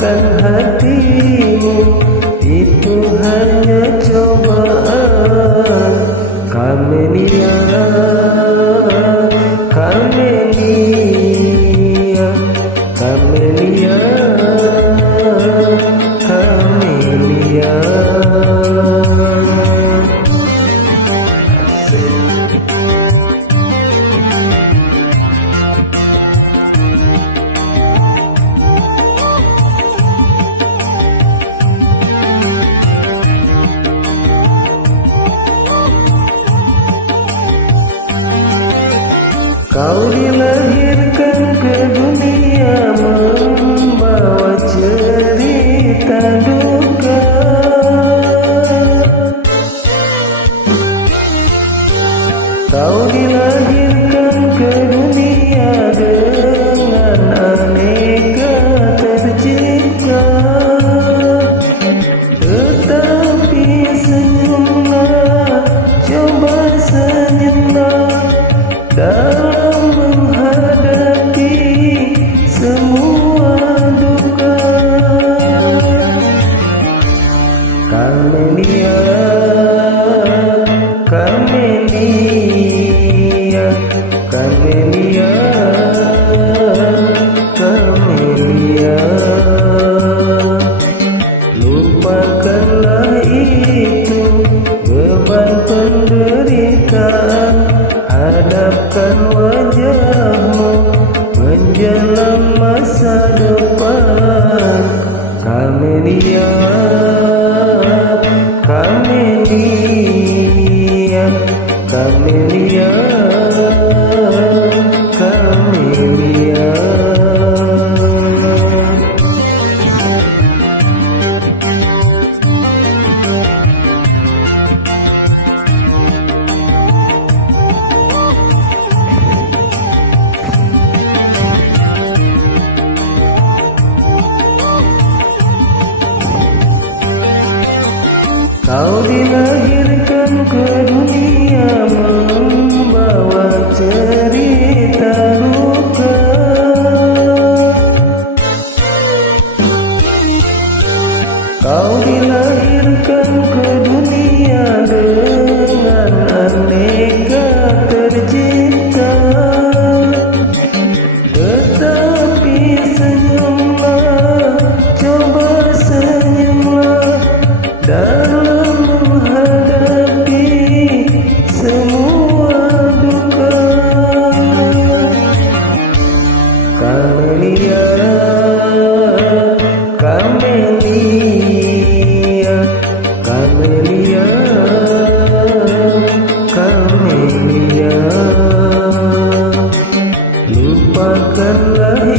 Lupakan hatimu, itu hanya cobaan. Kamelia, Kamelia, Kamelia, Kamelia. Kau dilahirkan ke dunia membawa cerita duka. Kau dilahirkan ke dunia dengan aneka tercipta. Tetapi senyumlah, coba senyumlah dalam menghadapi semua duka. Kamelia, Kamelia, Kamelia, Kamelia. Lupakanlah itu beban penderitaan. Hadapkan wajahmu menjelang masa depan. Kamelia, Kamelia, Kamelia, Kamelia. Kau dilahirkan ke dunia membawa cerita duka. Kau dilahirkan ke dunia dengan aneka tercipta. Tetapi senyumlah, coba senyumlah dalam menghadapi semua duka. Kamelia, Kamelia, Kamelia, Kamelia. Lupakanlah